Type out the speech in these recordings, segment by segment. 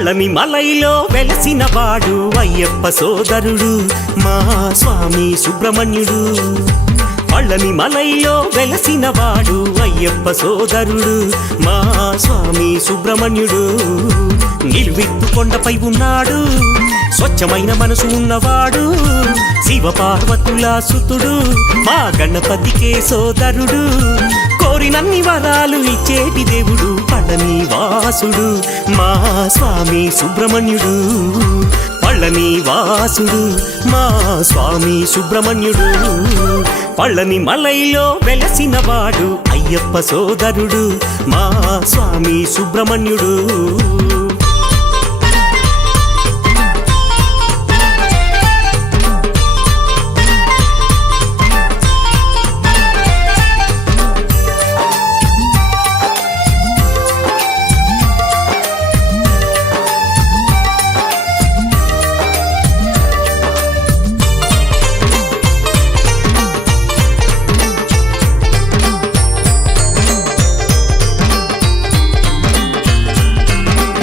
పళని మలైలో వెలసిన వాడు అయ్యప్ప సోదరుడు మా స్వామి సుబ్రహ్మణ్యుడు. పళని మలైలో వెలసిన వాడు అయ్యప్ప సోదరుడు మా స్వామి సుబ్రహ్మణ్యుడు. నిలువెత్తు కొండపై ఉన్నాడు స్వచ్ఛమైన మనసు ఉన్నవాడు, శివ పార్వతుల సుతుడు మా గణపతికే సోదరుడు. కోరినన్ని వరాలు ఇచ్చేటి దేవుడు పళని వాసుడు మా స్వామి సుబ్రహ్మణ్యుడు. పళని వాసుడు మా స్వామి సుబ్రహ్మణ్యుడు. పళని మలైలో వెలసిన వాడు అయ్యప్ప సోదరుడు మా స్వామి సుబ్రహ్మణ్యుడు.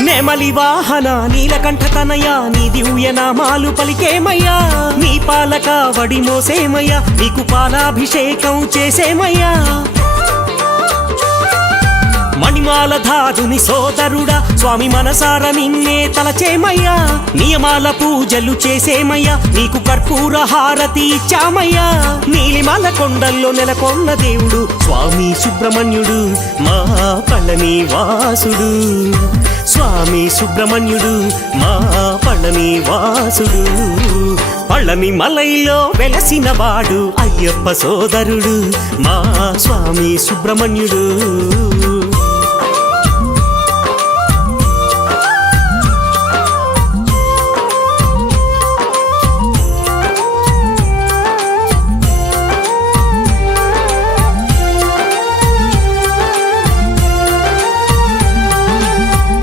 నెమలి వాహన నీలకంఠ తనయ నీ దివ్య నామాలు పలికేమయ్యా. నీ పాలక వడి మోసేమయ్యా, నీకు పాలాభిషేకం చేసేమయ్యా. మణిమాల ధారుని సోదరుడా స్వామి మనసార నిన్నే తలచేమయ్యా. నియమాల పూజలు చేసేమయ్యా, నీకు కర్పూర హారతి ఇచ్చామయ్యా. నీలిమాల కొండల్లో నెలకొన్న దేవుడు స్వామి సుబ్రహ్మణ్యుడు మా పళని వాసుడు. స్వామి సుబ్రహ్మణ్యుడు మా పళని వాసుడు. పళని మలైలో వెలసిన వాడు అయ్యప్ప సోదరుడు మా స్వామి సుబ్రహ్మణ్యుడు.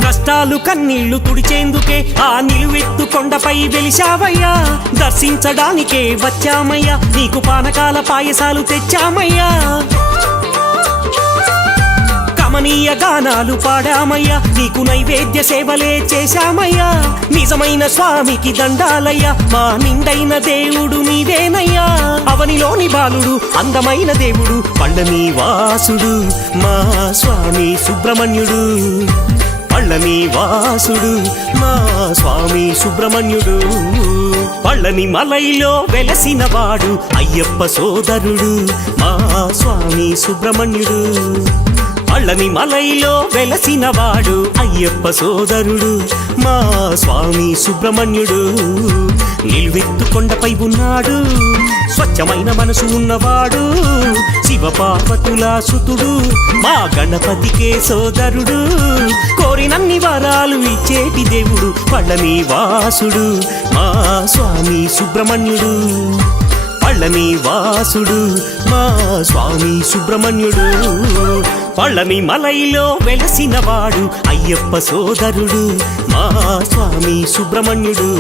కష్టాలు కన్నీళ్లు తుడిచేందుకే ఆ నిలువెత్తు కొండపై వెలిశావయ్యా. దర్శించడానికే వచ్చామయ్యా, నీకు పానకాల పాయసాలు తెచ్చామయ్యా. కమనీయ గానాలు పాడామయ్యా, నీకు నైవేద్య సేవలే చేశామయ్యా. నిజమైన స్వామికి దండాలయ్యా, మా నిండైన దేవుడు నీవేనయ్యా. అవనిలోని బాలుడు అందమైన దేవుడు పళని వాసుడు మా స్వామి సుబ్రహ్మణ్యుడు. పళని వాసుడు మా స్వామి సుబ్రహ్మణ్యుడు. పళని మలైలో వెలసిన వాడు అయ్యప్ప సోదరుడు మా స్వామి సుబ్రహ్మణ్యుడు. పళని మలైలో వెలసిన వాడు అయ్యప్ప సోదరుడు మా స్వామి సుబ్రహ్మణ్యుడు. నిలువెత్తు కొండపై ఉన్నాడు స్వచ్ఛమైన మనసు ఉన్నవాడు, శివ పార్వతుల సుతుడు మా గణపతికే సోదరుడు. కోరినన్ని వరాలు ఇచ్చేటి దేవుడు పళని వాసుడు మా స్వామి సుబ్రహ్మణ్యుడు. పళని వాసుడు మా స్వామి సుబ్రహ్మణ్యుడు. పళని మలైలో వెలసిన వాడు అయ్యప్ప సోదరుడు మా స్వామి సుబ్రహ్మణ్యుడు.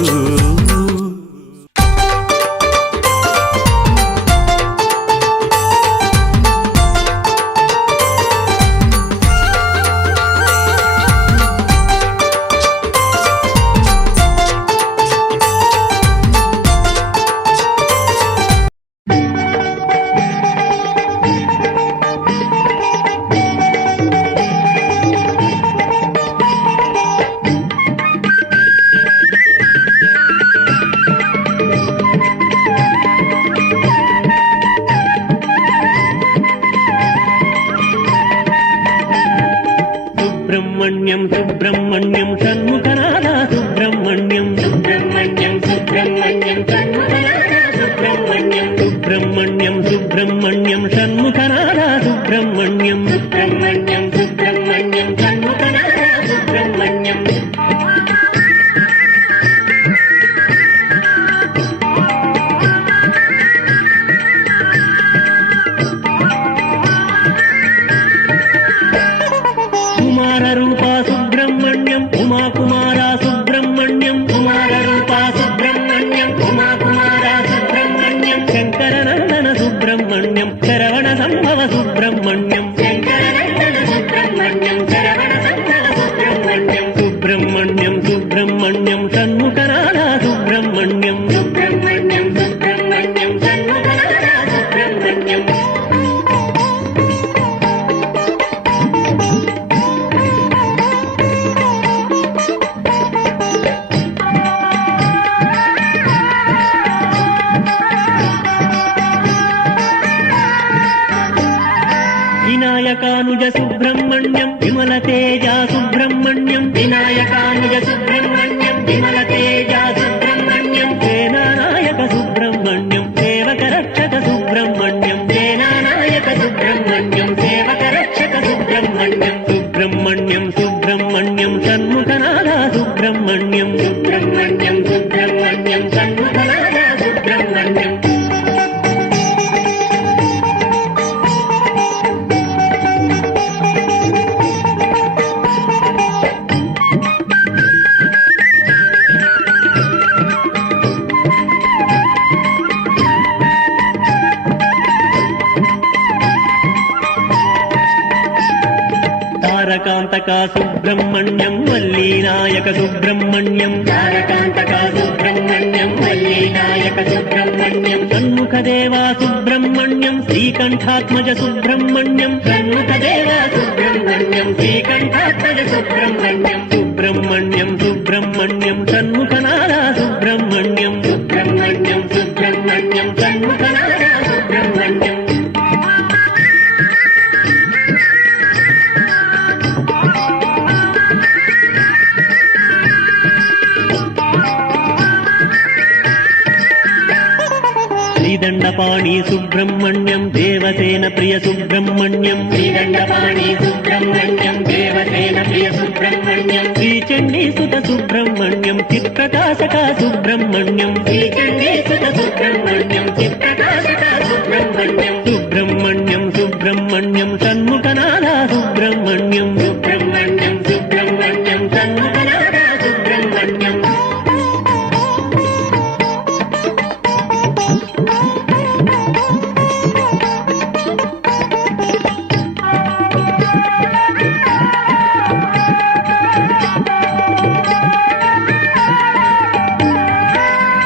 సుబ్రహ్మణ్యం సుబ్రహ్మణ్యం షణ్ముఖనాథ సుబ్రహ్మణ్యం సుబ్రహ్మణ్యం సుబ్రహ్మణ్యం షణ్ముఖనాథ సుబ్రహ్మణ్యం సుబ్రహ్మణ్యం సుబ్రహ్మణ్యం షణ్ముఖనాథ సుబ్రహ్మణ్యం సుబ్రహ్మణ్యం సుబ్రహ్మణ్యం షణ్ముఖనాథ సుబ్రహ్మణ్యం. కుమార రూప సుబ్రహ్మణ్యం ఉమా కుమార సుబ్రహ్మణ్యం కుమార రూప సుబ్రహ్మణ్యం ఉమా కుమార సుబ్రహ్మణ్యం శంకరనందన సుబ్రహ్మణ్యం శరవణ సంభవ సుబ్రహ్మణ్యం శంకరనందన సుబ్రహ్మణ్యం శరవణ సంభవ సుబ్రహ్మణ్యం సుబ్రహ్మణ్యం వినాయకానుజ సుబ్రహ్మణ్యం విమల తేజ సుబ్రహ్మణ్యం వినాయకానుజ సుబ్రహ్మణ్యం విమల తేజ సుబ్రహ్మణ్యం సేనానాయక సుబ్రహ్మణ్యం సేవక రక్షక సుబ్రహ్మణ్యం సేనానాయక సుబ్రహ్మణ్యం సేవక రక్షక సుబ్రహ్మణ్యం సుబ్రహ్మణ్యం సుబ్రహ్మణ్యం షణ్ముఖనాథ సుబ్రహ్మణ్యం సుబ్రహ్మణ్యం సుబ్రహ్మణ్యం షణ్ముఖనాథ సుబ్రహ్మణ్యం తారకాంతక సుబ్రహ్మణ్యం వల్లీనాయక సుబ్రహ్మణ్యం తారకాంతక సుబ్రహ్మణ్యం వల్లీనాయక సుబ్రహ్మణ్యం షణ్ముఖదేవ సుబ్రహ్మణ్యం శ్రీకంఠాత్మజ సుబ్రహ్మణ్యం షణ్ముఖదేవ సుబ్రహ్మణ్యం శ్రీకంఠాత్మజ సుబ్రహ్మణ్యం సుబ్రహ్మణ్యం సుబ్రహ్మణ్యం షణ్ముఖనాథ సుబ్రహ్మణ్యం సుబ్రహ్మణ్యం సుబ్రహ్మణ్యం షణ్ముఖనాథ సుబ్రహ్మణ్యం శ్రీదండపాణి సుబ్రహ్మణ్యం దేవసేన ప్రియ సుబ్రహ్మణ్యం శ్రీదండపాణి సుబ్రహ్మణ్యం దేవసేన ప్రియ సుబ్రహ్మణ్యం శ్రీచండీసుత సుబ్రహ్మణ్యం చిత్ప్రకాశక సుబ్రహ్మణ్యం శ్రీచండీసుత సుబ్రహ్మణ్యం చిత్ప్రకాశక సుబ్రహ్మణ్యం సుబ్రహ్మణ్యం సుబ్రహ్మణ్యం షణ్ముఖనాథ సుబ్రహ్మణ్యం సుబ్రహ్మణ్యం సుబ్రహ్మణ్యం షణ్ముఖనాథ సుబ్రహ్మణ్యం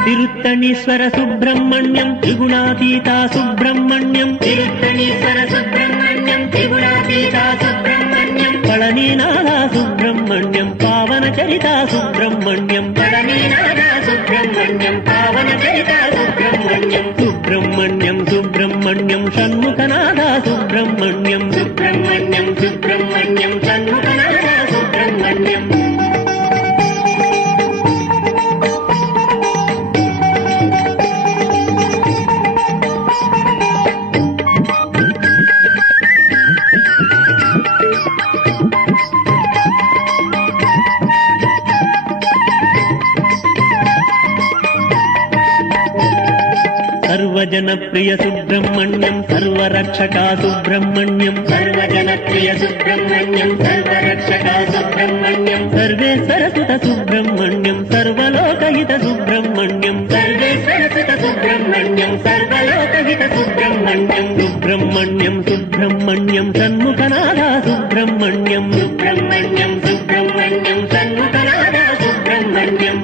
తిరుత్తణీశ్వర సుబ్రహ్మణ్యం త్రిగుణాతీత సుబ్రహ్మణ్యం తిరుత్తణీశ్వర సుబ్రహ్మణ్యం త్రిగుణాతీత సుబ్రహ్మణ్యం పళనీనాథ సుబ్రహ్మణ్యం పావన చరిత సుబ్రహ్మణ్యం పళనీనాథ సుబ్రహ్మణ్యం పావన చరిత సుబ్రహ్మణ్యం సుబ్రహ్మణ్యం సుబ్రహ్మణ్యం షణ్ముఖనాథ సుబ్రహ్మణ్యం సుబ్రహ్మణ్యం సుబ్రహ్మణ్యం షణ్ముఖనాథ సుబ్రహ్మణ్యం సర్వజనప్రియ సుబ్రహ్మణ్యం సర్వరక్షక సుబ్రహ్మణ్యం సర్వజనప్రియ సుబ్రహ్మణ్యం సర్వరక్షక సుబ్రహ్మణ్యం సర్వేశ్వర సుత సుబ్రహ్మణ్యం సర్వలోకహిత సుబ్రహ్మణ్యం సర్వేశ్వర సుత సుబ్రహ్మణ్యం సర్వలోకహిత సుబ్రహ్మణ్యం సుబ్రహ్మణ్యం సుబ్రహ్మణ్యం షణ్ముఖనాథ సుబ్రహ్మణ్యం సుబ్రహ్మణ్యం సుబ్రహ్మణ్యం షణ్ముఖనాథ సుబ్రహ్మణ్యం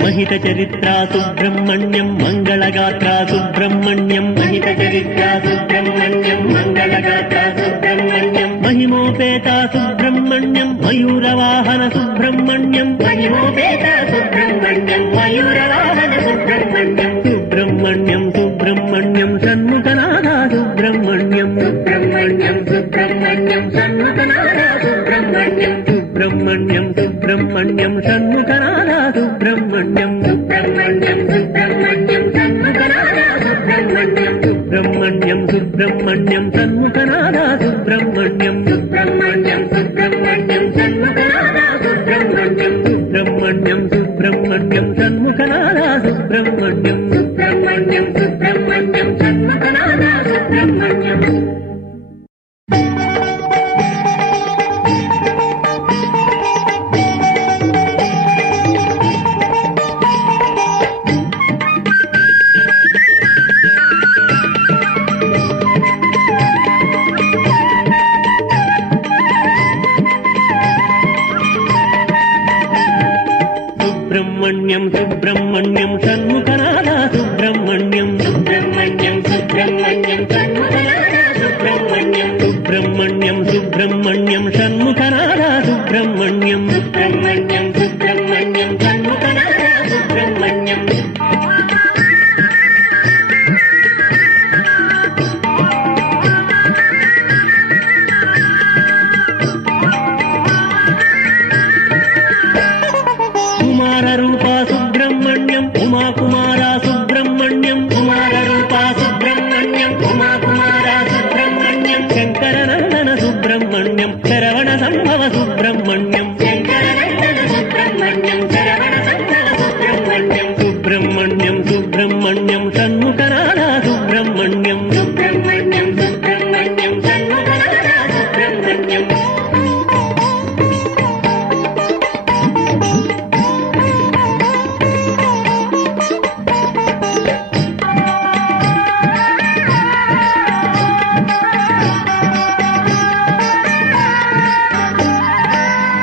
మహిత చరిత్ర సుబ్రహ్మణ్యం మంగళగాత్ర సుబ్రహ్మణ్యం మహిత చరిత్ర సుబ్రహ్మణ్యం మంగళగాత్ర సుబ్రహ్మణ్యం మహిమోపేత సుబ్రహ్మణ్యం మయూరవాహన సుబ్రహ్మణ్యం మహిమోపేత సుబ్రహ్మణ్యం మయూరవాహన సుబ్రహ్మణ్యం సుబ్రహ్మణ్యం సుబ్రహ్మణ్యం షణ్ముఖనాథ సుబ్రహ్మణ్యం సుబ్రహ్మణ్యం సుబ్రహ్మణ్యం షణ్ముఖనాథ సుబ్రహ్మణ్యం సుబ్రహ్మణ్యం సుబ్రహ్మణ్యం షణ్ముఖనాథ సుబ్రహ్మణ్యం సుబ్రహ్మణ్యం సుబ్రహ్మణ్యం షణ్ముఖనాథ సుబ్రహ్మణ్యం సుబ్రహ్మణ్యం సుబ్రహ్మణ్యం షణ్ముఖనాథ సుబ్రహ్మణ్యం సుబ్రహ్మణ్యం సుబ్రహ్మణ్యం షణ్ముఖనాథ సుబ్రహ్మణ్యం సుబ్రహ్మణ్యం సుబ్రహ్మణ్యం షణ్ముఖనాథ సుబ్రహ్మణ్యం సుబ్రహ్మణ్యం సుబ్రహ్మణ్యం షణ్ముఖనాథ సుబ్రహ్మణ్యం సుబ్రహ్మణ్యం సుబ్రహ్మణ్యం షణ్ముఖనాథ సుబ్రహ్మణ్యం సుబ్రహ్మణ్యం సుబ్రహ్మణ్యం షణ్ముఖనాథ సుబ్రహ్మణ్యం సుబ్రహ్మణ్యం సుబ్రహ్మణ్యం షణ్ముఖనాథ సుబ్రహ్మణ్యం సుబ్రహ్మణ్యం సుబ్రహ్మణ్యం షణ్ముఖనాథ సుబ్రహ్మణ్యం కుమార రూప సుబ్రహ్మణ్యం ఉమా కుమార సుబ్రహ్మణ్యం కుమార రూప సుబ్రహ్మణ్యం ఉమా కుమార సుబ్రహ్మణ్యం శంకరనందన సుబ్రహ్మణ్యం శరవణ సంభవ సుబ్రహ్మణ్యం శంకరనందన సుబ్రహ్మణ్యం శరవణ సంభవ సుబ్రహ్మణ్యం సుబ్రహ్మణ్యం సుబ్రహ్మణ్యం షణ్ముఖనాథ సుబ్రహ్మణ్యం సుబ్రహ్మణ్యం సుబ్రహ్మణ్యం షణ్ముఖనాథ సుబ్రహ్మణ్యం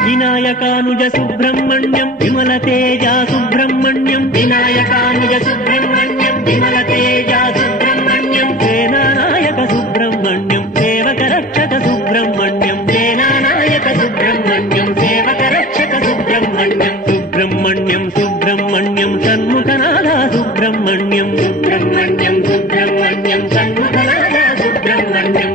వినాయకానుజ సుబ్రహ్మణ్యం విమల తేజ సుబ్రహ్మణ్యం వినాయకానుజ సుబ్రహ్మణ్యం విమల తేజ సుబ్రహ్మణ్యం సేనానాయక సుబ్రహ్మణ్యం సేవక రక్షక సుబ్రహ్మణ్యం సేనానాయక సుబ్రహ్మణ్యం సేవక రక్షక సుబ్రహ్మణ్యం సుబ్రహ్మణ్యం సుబ్రహ్మణ్యం షణ్ముఖనాథ సుబ్రహ్మణ్యం సుబ్రహ్మణ్యం సుబ్రహ్మణ్యం షణ్ముఖనాథ సుబ్రహ్మణ్యం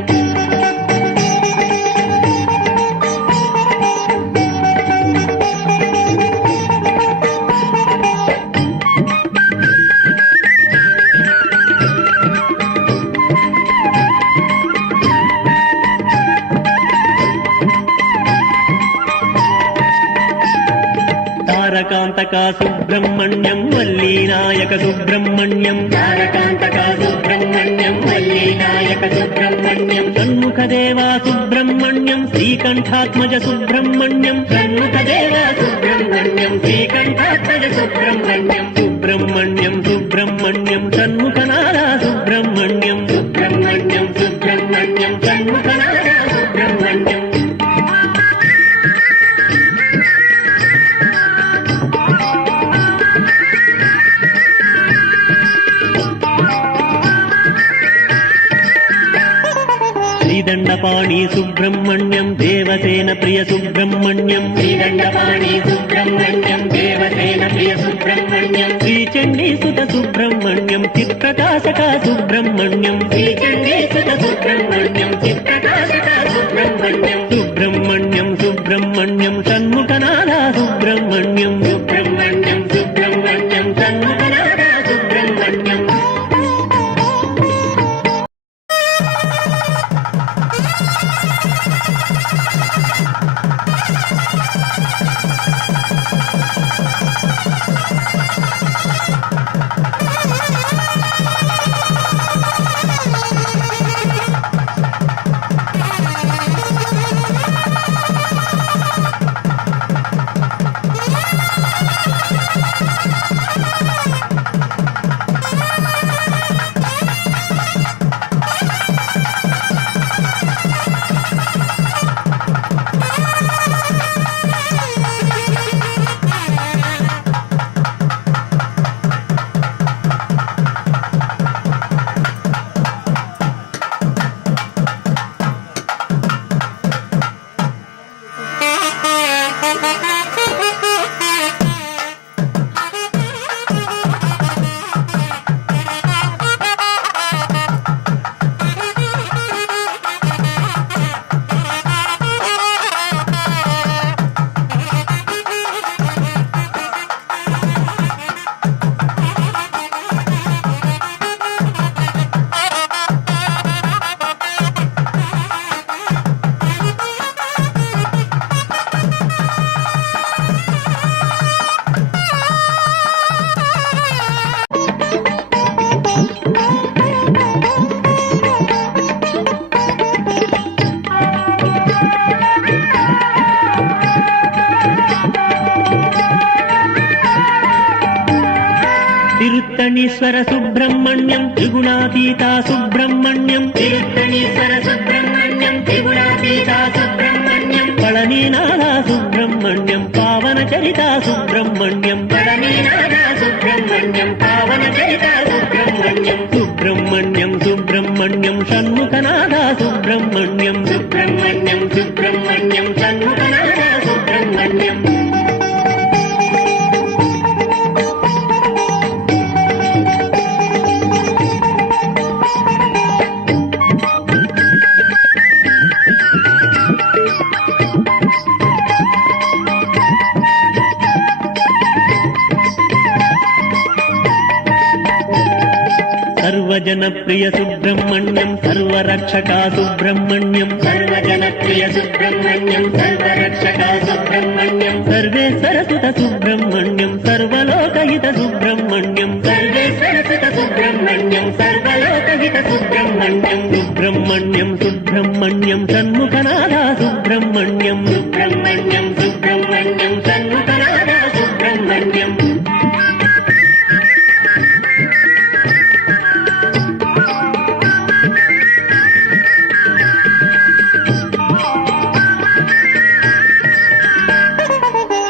తారకాంతక సుబ్రహ్మణ్యం వల్లీనాయక సుబ్రహ్మణ్యం తారకాంతక సుబ్రహ్మణ్యం వల్లీనాయక సుబ్రహ్మణ్యం షణ్ముఖదేవ సుబ్రహ్మణ్యం శ్రీకంఠాత్మజ సుబ్రహ్మణ్యం షణ్ముఖదేవ సుబ్రహ్మణ్యం శ్రీకంఠాత్మజ సుబ్రహ్మణ్యం సుబ్రహ్మణ్యం సుబ్రహ్మణ్యం షణ్ముఖనాథ సుబ్రహ్మణ్యం సుబ్రహ్మణ్యం సుబ్రహ్మణ్యం షణ్ముఖనాథ సుబ్రహ్మణ్యం శ్రీదండపాణి సుబ్రహ్మణ్యం దేవసేన ప్రియ సుబ్రహ్మణ్యం శ్రీదండపాణి సుబ్రహ్మణ్యం దేవసేన ప్రియ సుబ్రహ్మణ్యం శ్రీచండీసుత సుబ్రహ్మణ్యం చిత్ప్రకాశక సుబ్రహ్మణ్యం శ్రీచండీసుత సుబ్రహ్మణ్యం చిత్ప్రకాశక సుబ్రహ్మణ్యం సుబ్రహ్మణ్యం సుబ్రహ్మణ్యం షణ్ముఖనాథ సుబ్రహ్మణ్యం సుబ్రహ్మణ్యం సుబ్రహ్మణ్యం షణ్ముఖనాథ సుబ్రహ్మణ్యం తిరుత్తణీశ్వర సుబ్రహ్మణ్యం త్రిగుణాతీత సుబ్రహ్మణ్యం తిరుత్తణీశ్వర సుబ్రహ్మణ్యం త్రిగుణాతీత సుబ్రహ్మణ్యం పళనీనాథ సుబ్రహ్మణ్యం పావన చరిత సుబ్రహ్మణ్యం పళనీనాథ సుబ్రహ్మణ్యం పావన చరిత సుబ్రహ్మణ్యం సుబ్రహ్మణ్యం సుబ్రహ్మణ్యం షణ్ముఖనాథ సుబ్రహ్మణ్యం సుబ్రహ్మణ్యం షణ్ముఖనాథ సుబ్రహ్మణ్యం సర్వజనప్రియ సుబ్రహ్మణ్యం సర్వరక్షక సుబ్రహ్మణ్యం సర్వజనప్రియ సుబ్రహ్మణ్యం సర్వరక్షక సుబ్రహ్మణ్యం సర్వేశ్వర సుత సుబ్రహ్మణ్యం సర్వలోకహిత సుబ్రహ్మణ్యం సర్వేశ్వర సుత సుబ్రహ్మణ్యం సర్వలోకహిత సుబ్రహ్మణ్యం సుబ్రహ్మణ్యం సుబ్రహ్మణ్యం షణ్ముఖనాథ సుబ్రహ్మణ్యం సుబ్రహ్మణ్యం సుబ్రహ్మణ్యం షణ్ముఖనాథ సుబ్రహ్మణ్యం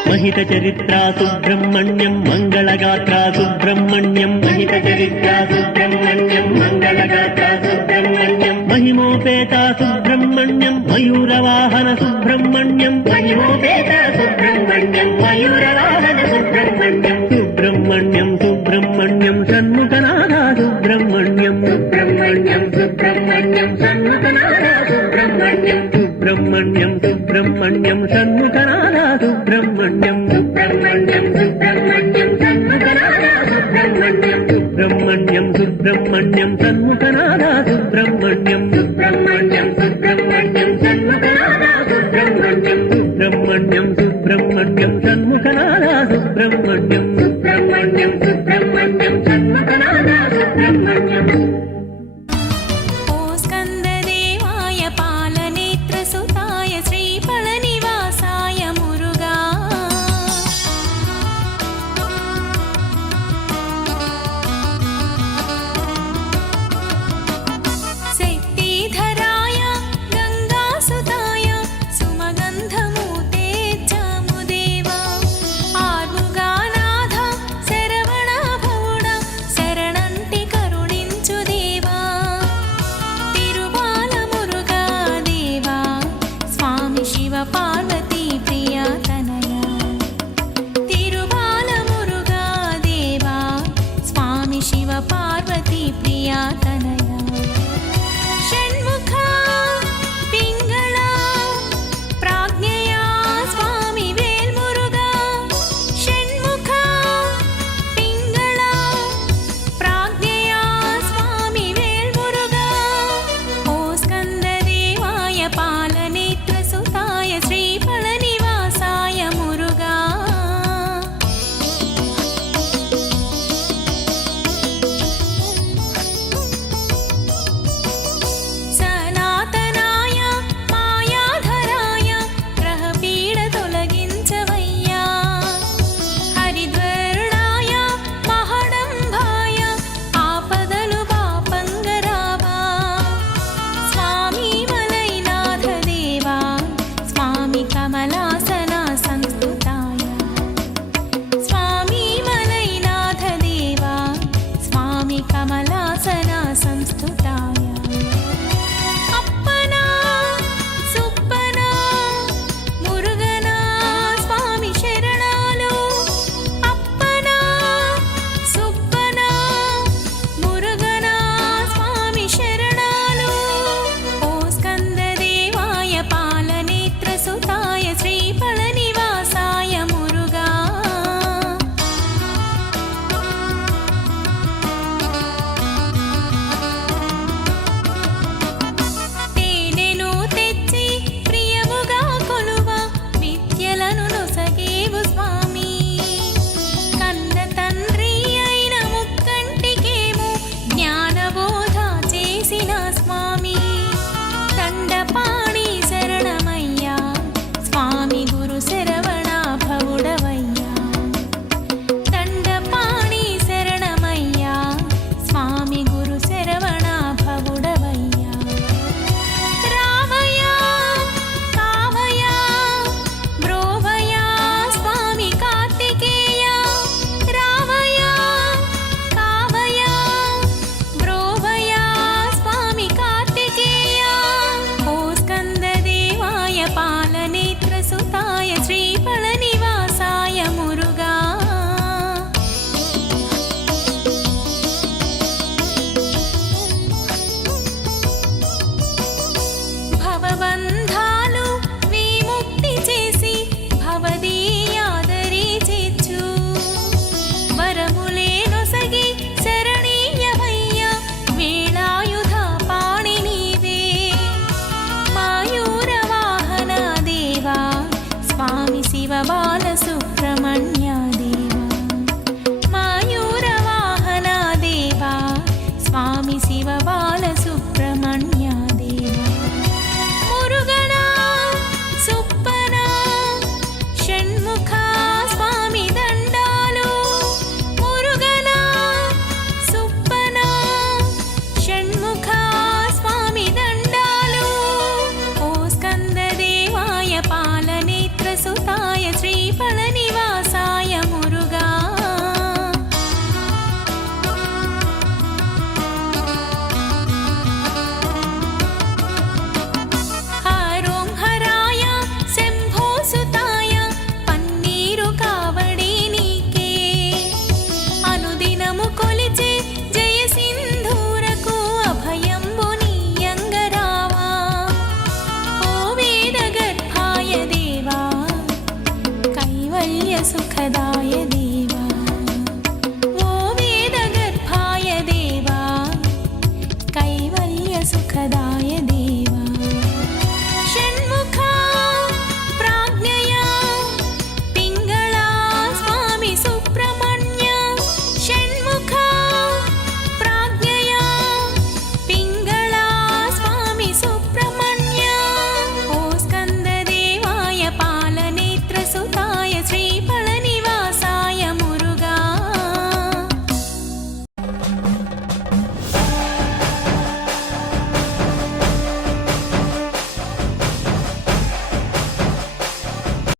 మహిత చరిత్ర సుబ్రహ్మణ్యం మంగళగాత్ర సుబ్రహ్మణ్యం మహిత చరిత్ర సుబ్రహ్మణ్యం మంగళగాత్ర సుబ్రహ్మణ్యం మహిమోపేత సుబ్రహ్మణ్యం మయూరవాహన సుబ్రహ్మణ్యం మహిమోపేత సుబ్రహ్మణ్యం మయూరవాహన సుబ్రహ్మణ్యం సుబ్రహ్మణ్యం సుబ్రహ్మణ్యం షణ్ముఖనాథ సుబ్రహ్మణ్యం సుబ్రహ్మణ్యం సుబ్రహ్మణ్యం షణ్ముఖనాథ సుబ్రహ్మణ్యం సుబ్రహ్మణ్యం సుబ్రహ్మణ్యం షణ్ముఖనాథ సుబ్రహ్మణ్యం సుబ్రహ్మణ్యం సుబ్రహ్మణ్యం షణ్ముఖనాథ సుబ్రహ్మణ్యం సుబ్రహ్మణ్యం సుబ్రహ్మణ్యం షణ్ముఖనాథ సుబ్రహ్మణ్యం సుబ్రహ్మణ్యం సుబ్రహ్మణ్యం షణ్ముఖనాథ సుబ్రహ్మణ్యం సుబ్రహ్మణ్యం సుబ్రహ్మణ్యం షణ్ముఖ